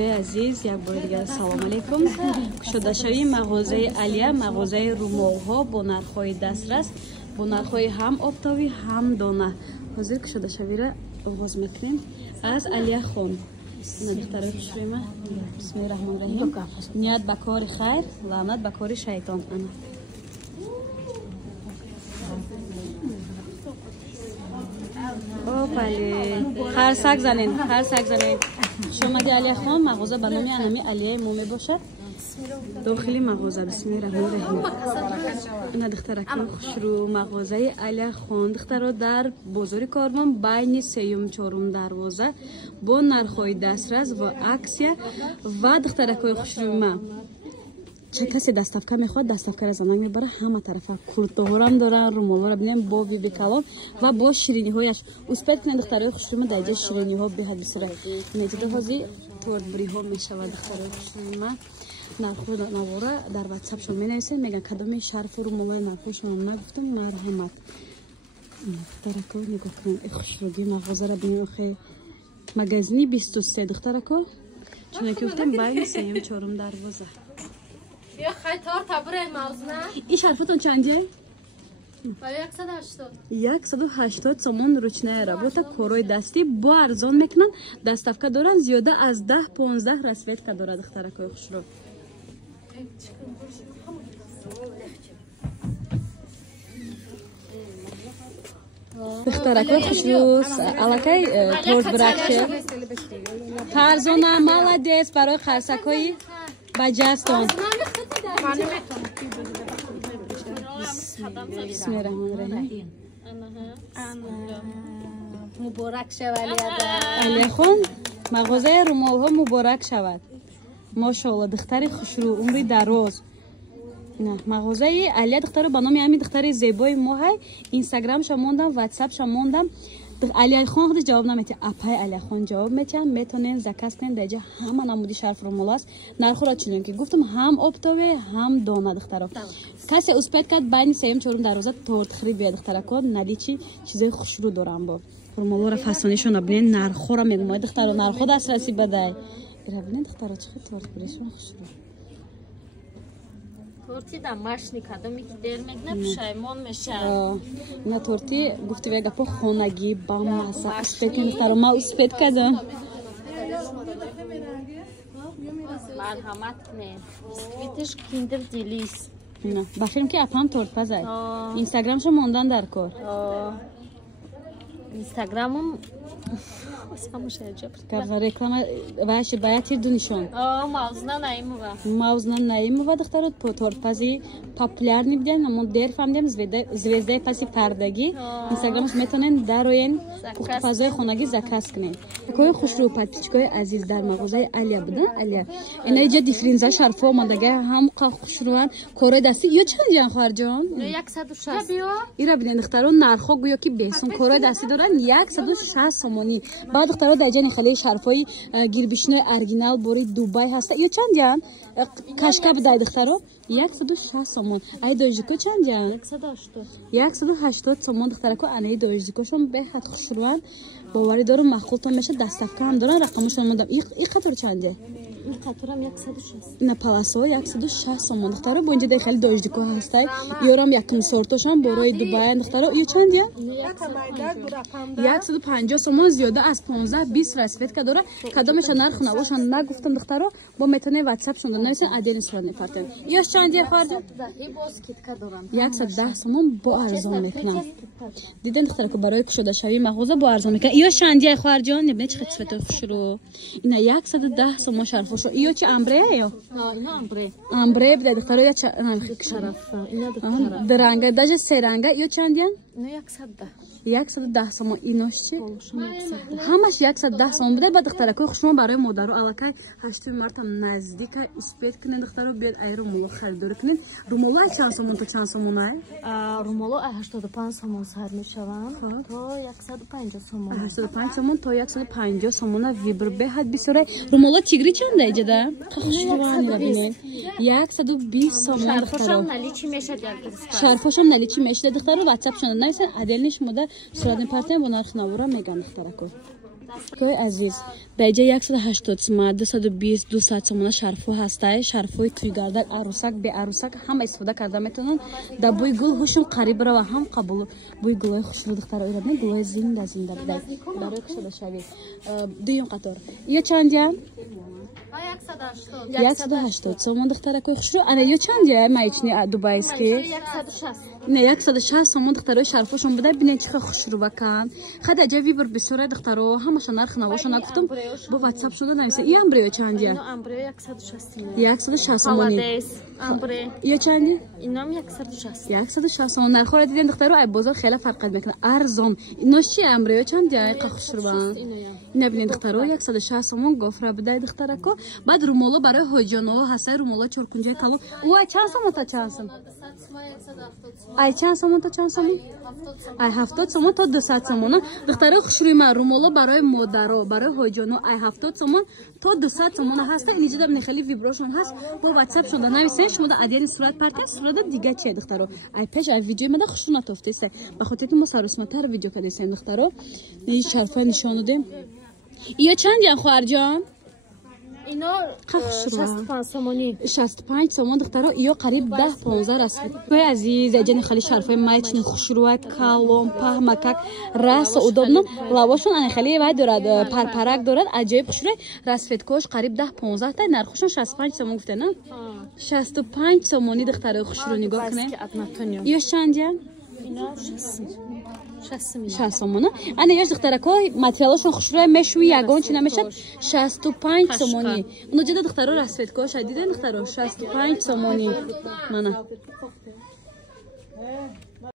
عزیز یک بار دیگر سلام علیکم. کشوده‌شوی مغازه علیا، مغازه رومال‌ها با نرخ‌های دسترس، با نرخ‌های هم آفتابی هم دانه. حاضر کشوده‌شوی را آغاز می‌کنیم از علیا خان. نداره خوشویمه. بسم الله الرحمن الرحیم. نیت به کار خیر، لعنت به کار شیطان. انا بله، هر سگ زنین، هر سگ زنین. شما دی علیا خان مغازه به نام انمی علیه مومی باشه. داخلی مغازه بسم الله الرحمن الرحیم. اینا دختر اکنون خوشرو مغازه علیا خان دختر در بازار کاروان بین سیوم چهارم دروازه با نرخ‌های دسترس و اکسیه و دختر اکنون خوشرو ما چه کسی دستافکه میخواد دستافکه را زنگ میبره همه طرفه کورتوها هم دارن رومالا را ببینیم با بیبی کلام و با شیرینی هایش اسپید کنید دخترای خوشروم در اینجا شیرینی ها به حد بسیار میجده هازی تورت بری ها میشود دخترای خوشروم نرخ نوارا در واتساپ شون مینویسید میگن کدام شرف رومالا نرخش من نگفتم مرحمت دخترکو نگاه کنید خوشروگی مغازه را ببینیم خیلی مغازنی 23 دخترکو چون که گفتم بین سیوم چهارم دروازه بیا خیلی تبره موزنه. این شرفتون چنده؟ با 180. 180 سومون روچنه رابطه کارای دستی با ارزان میکنن دستافکه دارن زیاده از 10-15 رسویت که داره دخترکای خوش رو دخترکای خوش رو علاقه تورت برکشه فرزانه مالدیس برای خرسکایی بجستان بسم الله الرحمن الرحیم مبارک شود علیا خان مغازه رومال ها مبارک شود ماشاءالله دختر خوشرو عمری دراز نه مغازه علیا دختر با نام همین دختر زیبای ما های اینستاگرام شو موندم واتساپ شو موندم علیا خان خودش جواب نمیده اپای علیا خان جواب میتن میتونین زکاس کنین دیگه همه نمودی شرف رومالاست نرخ را چنین که گفتم هم آفتابه هم دانه دخترا کسی اسپید کرد بین سیم چهارم دروازه تورت خرید بیاد دخترا کن ندی چی چیزای خوشرو دارم با رومالا را فسانیشون ببینین نرخ را میگم دخترا نرخ دسترسی بده ببینین دخترا چه تورت بریشون خوشرو تورتی دمش نیکادم یک دیر میگنه پشیمون میشه نه تورتی گفتی ویگا پا خونگی با ماسا اسپید کنی دخترا ما اسپید کردم مرحمت کنه بسکویتش کیندر دیلیس نه بخیرم که اپام تورت پزای اینستاگرامشو موندن در کار اینستاگرامم اسمش عجب کار رکلام واش باید دونیشون موزنا наим و دخترات تورت پزی پاپولярні بودن اما دیر فهمیدم звезда پسی پردگی اینستاگرامش میتونن دروین فضای خونگی زکاس کنین کوی خوشرو پاتیچکای عزیز در مغازه علیا بودن علیا اینا اینجا دیفرنسا شرفا اومدگه هم خوشروان کارای دستی یا چند جان خواهر جان 160 ایرا ببینید دختران نرخو گویا که بهسون کارای دستی دارن 160 سومانی بعد دخترها در جان خالی شرفای گیربشنه اورجینال بوری دبی هست یا چند جان کاشکا بدای دخترها 160 سومون ای دوجیکو چند جان 180 سومون دخترکو انای دوجیکوشون به حد خوشروان باوری دارم مخلوط میشه دستافکه هم دارن رقمشون موندم این قطر چنده این قطرم 160 نه پلاسو 160 سومون دخترها با اینجا خیلی دوجیکو هستای یورم یکم سورتوشم برای دبی دخترها یا چند جان 150 سومون زیاده از 15-20 رسویت که داره کدامش نرخ نواشن نگفتم دخترها با میتونه واتساپ شون نویسن ادین سوال نفرتن یا چند خارج این باز کیتکا دارم 110 سومون با ارزان میکنم دیدن دخترها که برای کشوده شوی مغازه با ارزان میکنه یا چند خارج جان نبینه چه خدمت خوشرو اینا 110 سومون شرفشو یا چه امبره یا نه اینا امبره بده دخترها یا چه شرف اینا دخترها درنگ داج سه رنگ یا چند نه 110 سومون ایناش چی همش 110 سومون بده بعد دخترکو خوشم برای مادر و علاقه 8 مارت نزدیک اسپید کنین دخترو بیاد ایرو مول خرید کنین رومالا چند سومون تا چند سومونه رومالا 85 سومون سر میشوند تا 150 سومون 85 سومون تا 150 سومون ویبر به حد بسیاره رومالا تیگری چنده ایجاده خوشوانی ببینید 120 سومون دخترو نلیچی میشه شرفش هم نلیچی میشه دخترو واتساپ شون نویسن ادلش مده صورت پرتم با نرخ نوارا میگن دخترکو کوی عزیز دیجا 180 سوم 220 200 سوم شرفو هسته شرفوی توی گردن عروسک به عروسک هم استفاده کرده میتونن در بوی گل هوشون قریب رو و هم قبول بوی گلای خوشبو دختر ایراد نه گلای زنده زنده بده برای کشیده شوی دویم قطار یا چندیم 180 سوم دختر کوی خوشرو انا یا چندیم مایچنی دبی است که 160 نه 160 سوم دخترای شرفشون بده ببینید چه خوشرو بکن خدا جوی بر بسوره دخترو همش نرخ نواشو نگفتم با واتساپ شده نمیشه این امبریو چندیه اینو امبریو 160 160 سومونی امبری یا چندی اینم 160 160 سوم نرخ رو دیدین دخترو ای بازار خیلی فرق میکنه ارزان اینوش چی امبریو چندیه خوشرو با اینا ببینید دخترو 160 سوم گفره بده دخترکو بعد رومولو برای هوجانو هست رومولو چرکنجه کالو او چند سوم تا چند سوم ای چند سوم تا چند سوم ای 70 سوم تا 200 سوم دخترو خوشروی ما رومولو برای مادرو برای هوجانو ای 70 سوم تا 200 سوم هست اینجا دم خیلی ویبراشن هست با واتساپ شده نمیشه شما در ادیان صورت پرتی صورت دیگه چه دخترو ای پیش ای ویدیو مده خوشونه تفته است به خاطر که ما سرسمتر ویدیو کردیم دخترو این شرفا نشون دادیم یا چند یا خواهر جان اینا 65 سومونی 65 سومون دخترها یا قریب 10 15 است کوی عزیز جن خالی شرفای مایچنی خوشروک کالوم پهمکک راس удобно لواشون ان خیلی وای دارد پرپرک دارد عجیب خوشره رسفت کوش قریب 10 15 تا نرخشون 65 سومون گفته نه 65 سومونی دخترای خوشرو نگاه کنه یا چندین اینا 60 سومونه انا یاش دخترکای ماتریالشون خوشروی مشوی یگان چی نمیشد 65 سومونی اونجا جدا دخترا رسفت کوش دیدن دخترا 65 سومونی مانا